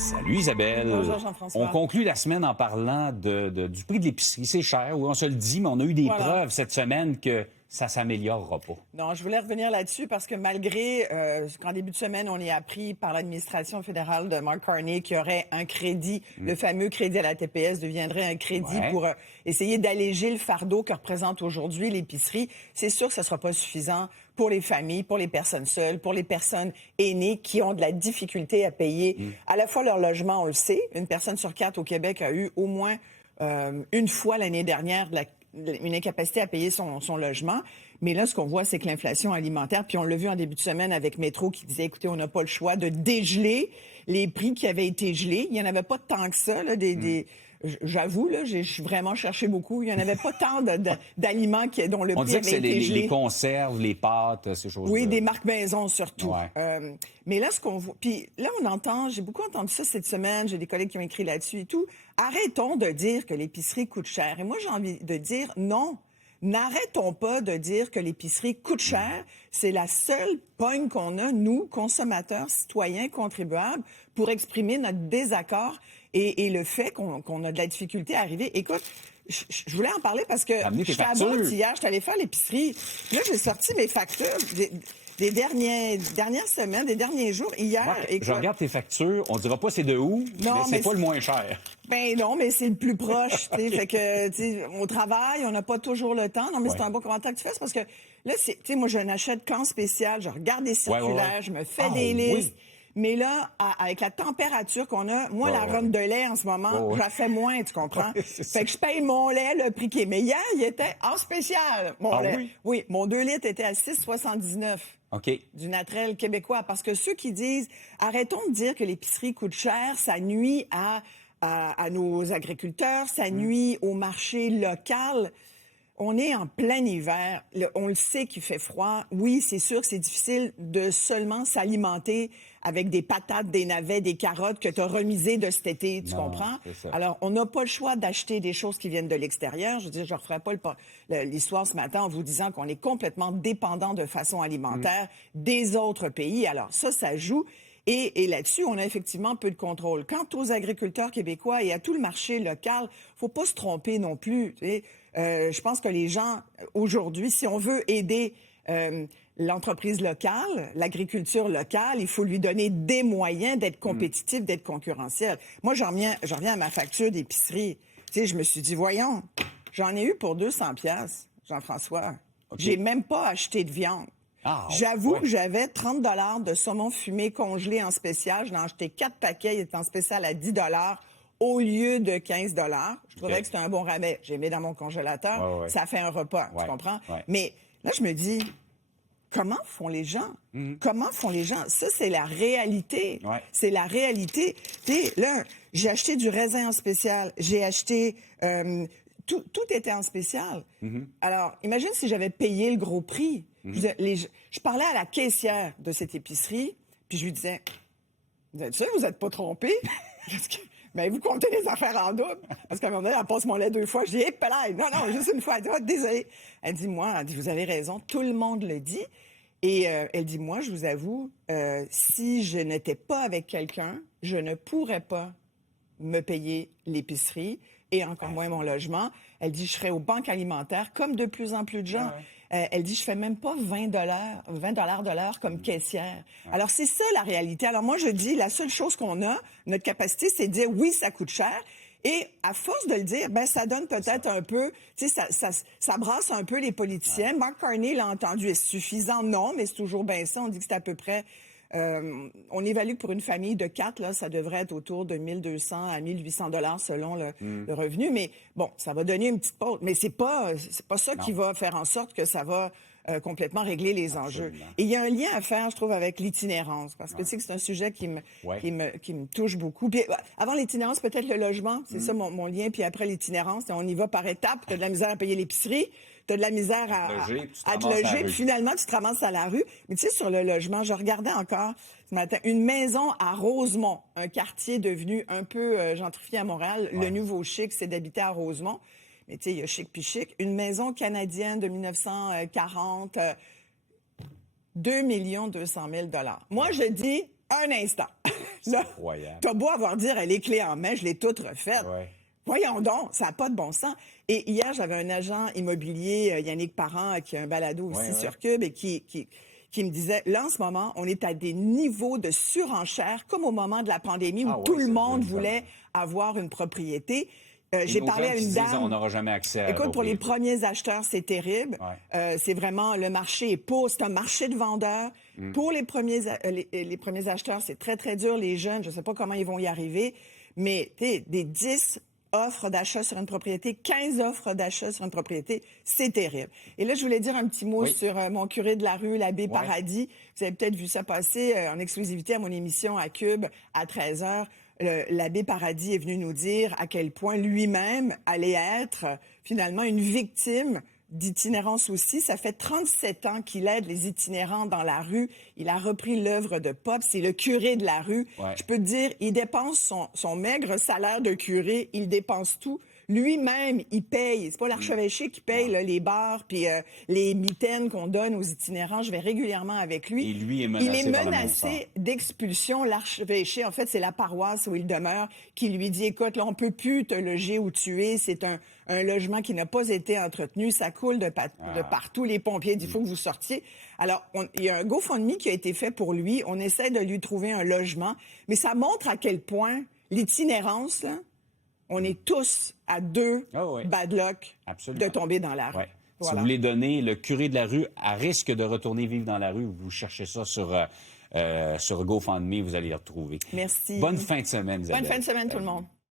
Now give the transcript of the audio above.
Salut Isabelle. Bonjour Jean-François. On conclut la semaine en parlant du prix de l'épicerie. C'est cher, oui, on se le dit, mais on a eu des preuves cette semaine que ça s'améliorera pas. Non, je voulais revenir là-dessus parce que malgré qu'en début de semaine, on ait appris par l'administration fédérale de Mark Carney qu'il y aurait un crédit, le fameux crédit à la TPS deviendrait un crédit pour essayer d'alléger le fardeau que représente aujourd'hui l'épicerie. C'est sûr que ce ne sera pas suffisant pour les familles, pour les personnes seules, pour les personnes aînées qui ont de la difficulté à payer à la fois leur logement, on le sait. Une personne sur 4 au Québec a eu au moins une fois l'année dernière une incapacité à payer son logement. Mais là, ce qu'on voit, c'est que l'inflation alimentaire, puis on l'a vu en début de semaine avec Métro qui disait, écoutez, on n'a pas le choix de dégeler les prix qui avaient été gelés. Il n'y en avait pas tant que ça, là, j'avoue, là, j'ai vraiment cherché beaucoup. Il n'y en avait pas tant d'aliments dont le prix avait été gelé. On disait que c'est les conserves, les pâtes, ces choses-là. Oui, des marques maison surtout. Ouais. Mais là, ce qu'on voit... Puis là, j'ai beaucoup entendu ça cette semaine, j'ai des collègues qui ont écrit là-dessus et tout. Arrêtons de dire que l'épicerie coûte cher. Et moi, j'ai envie de dire non. N'arrêtons pas de dire que l'épicerie coûte cher. C'est la seule pogne qu'on a, nous, consommateurs, citoyens, contribuables, pour exprimer notre désaccord et le fait qu'on a de la difficulté à arriver. Écoute, je voulais en parler parce que j'étais à Beauce hier, j'étais allée faire l'épicerie. Là, j'ai sorti mes factures des dernières semaines, des derniers jours. Hier, écoute, je regarde tes factures, on dira pas c'est de où, mais c'est pas le moins cher. Ben non, mais c'est le plus proche, tu sais. Fait que, tu sais, au travail, on n'a pas toujours le temps. Non, mais c'est un bon commentaire que tu fais, parce que là, tu sais, moi, je n'achète qu'en spécial. Je regarde des circulaires, je me fais des listes. Oui. Mais là, avec la température qu'on a, moi, la ronde de lait en ce moment, je la fais moins, tu comprends? Fait que je paye mon lait, le prix qui est. Mais hier, il était en spécial, mon lait. Oui, mon 2 litres était à 6,79. OK. Du naturel québécois. Parce que ceux qui disent, arrêtons de dire que l'épicerie coûte cher, ça nuit à nos agriculteurs, ça nuit au marché local. On est en plein hiver. On le sait qu'il fait froid. Oui, c'est sûr que c'est difficile de seulement s'alimenter avec des patates, des navets, des carottes que tu as remisées de cet été, tu comprends? Alors, on n'a pas le choix d'acheter des choses qui viennent de l'extérieur. Je veux dire, je ne referai pas l'histoire ce matin en vous disant qu'on est complètement dépendant de façon alimentaire des autres pays. Alors, ça joue. Et là-dessus, on a effectivement peu de contrôle. Quant aux agriculteurs québécois et à tout le marché local, faut pas se tromper non plus. Tu sais. Je pense que les gens, aujourd'hui, si on veut aider l'entreprise locale, l'agriculture locale, il faut lui donner des moyens d'être compétitif, d'être concurrentiel. Moi, j'en reviens à ma facture d'épicerie. Tu sais, je me suis dit, voyons, j'en ai eu pour 200 piastres, Jean-François. Okay. J'ai même pas acheté de viande. J'avoue que j'avais 30 $ de saumon fumé congelé en spécial. J'en ai acheté 4 paquets, il était en spécial à 10 $ au lieu de 15 $. Je trouvais que c'était un bon rabais. J'ai mis dans mon congélateur. Ça fait un repas, tu comprends? Mais là, je me dis, comment font les gens? Comment font les gens? Ça, c'est la réalité. C'est la réalité. Tu sais, là, j'ai acheté du raisin en spécial. J'ai acheté... Tout était en spécial. Alors, imagine si j'avais payé le gros prix. Je parlais à la caissière de cette épicerie, puis je lui disais, vous êtes sûr, vous n'êtes pas trompé? Mais vous comptez les affaires en double. Parce qu'à un moment donné, elle passe mon lait 2 fois. Je dis, hé, hey, non, juste une fois. Elle dit, désolée. Elle dit, vous avez raison, tout le monde le dit. Et elle dit, moi, je vous avoue, si je n'étais pas avec quelqu'un, je ne pourrais pas me payer l'épicerie et encore moins mon logement. Elle dit, je serais aux banques alimentaires, comme de plus en plus de gens. Elle dit, je fais même pas 20 $ de l'heure comme caissière. Alors, c'est ça la réalité. Alors, moi, je dis, la seule chose qu'on a, notre capacité, c'est de dire, oui, ça coûte cher. Et à force de le dire, ça donne peut-être un peu, tu sais, ça brasse un peu les politiciens. Mark Carney l'a entendu. Est-ce suffisant? Non, mais c'est toujours bien ça. On dit que c'est à peu près... on évalue que pour une famille de 4, là, ça devrait être autour de 1 200 à 1 800 $ selon le revenu. Mais bon, ça va donner une petite pause. Mais c'est pas ça qui va faire en sorte que ça va complètement régler les enjeux. Et il y a un lien à faire, je trouve, avec l'itinérance. Parce que tu sais que c'est un sujet qui me touche beaucoup. Puis, avant l'itinérance, peut-être le logement. C'est ça mon lien. Puis après l'itinérance, on y va par étapes. Tu as de la misère à payer l'épicerie. Tu as de la misère à te loger, puis finalement, tu te ramasses à la rue. Mais tu sais, sur le logement, je regardais encore ce matin une maison à Rosemont, un quartier devenu un peu gentrifié à Montréal. Le nouveau chic, c'est d'habiter à Rosemont. Mais tu sais, il y a chic puis chic. Une maison canadienne de 1940, 2 200 000 $. Moi, je dis, un instant. C'est Là, incroyable. t'as beau avoir dire, elle est clé en main, je l'ai toute refaite. Ouais. Voyons donc, ça n'a pas de bon sens. Et hier, j'avais un agent immobilier, Yannick Parent, qui a un balado aussi Ouais. sur Cube, et qui me disait, là, en ce moment, on est à des niveaux de surenchère, comme au moment de la pandémie, où Ah ouais, tout le ça monde doit être voulait avoir une propriété. Et J'ai nos parlé gens à qui une se disent, dame. on n'aura jamais accès à la Écoute, pour les propriété. premiers acheteurs, c'est terrible. Ouais. C'est vraiment, le marché est pauvre. C'est un marché de vendeurs. Pour les premiers acheteurs, c'est très, très dur. Les jeunes, je ne sais pas comment ils vont y arriver. Mais, tu sais, des 10 offres d'achat sur une propriété, 15 offres d'achat sur une propriété, c'est terrible. Et là, je voulais dire un petit mot Oui. sur mon curé de la rue, l'abbé Ouais. Paradis. Vous avez peut-être vu ça passer en exclusivité à mon émission à Cube à 13h. L'abbé Paradis est venu nous dire à quel point lui-même allait être finalement une victime d'itinérance aussi. Ça fait 37 ans qu'il aide les itinérants dans la rue. Il a repris l'œuvre de Pop. C'est le curé de la rue. Ouais. Je peux te dire, il dépense son maigre salaire de curé. Il dépense tout. Lui-même, il paye. C'est pas l'archevêché qui paye là, les bars puis les mitaines qu'on donne aux itinérants. Je vais régulièrement avec lui. Et lui est Il menacé est par le menacé Mont-Sort. d'expulsion. L'archevêché, en fait, c'est la paroisse où il demeure, qui lui dit, écoute, là, on peut plus te loger où tu es. C'est un logement qui n'a pas été entretenu. Ça coule de partout. Les pompiers disent, il faut que vous sortiez. Alors, il y a un GoFundMe qui a été fait pour lui. On essaie de lui trouver un logement. Mais ça montre à quel point l'itinérance, là, on est tous à deux bad luck Absolument. de tomber dans la rue. Ouais. Voilà. Si vous voulez donner le curé de la rue à risque de retourner vivre dans la rue, vous cherchez ça sur GoFundMe, vous allez le retrouver. Merci. Bonne fin de semaine, Isabelle. Bonne fin de semaine, tout le monde.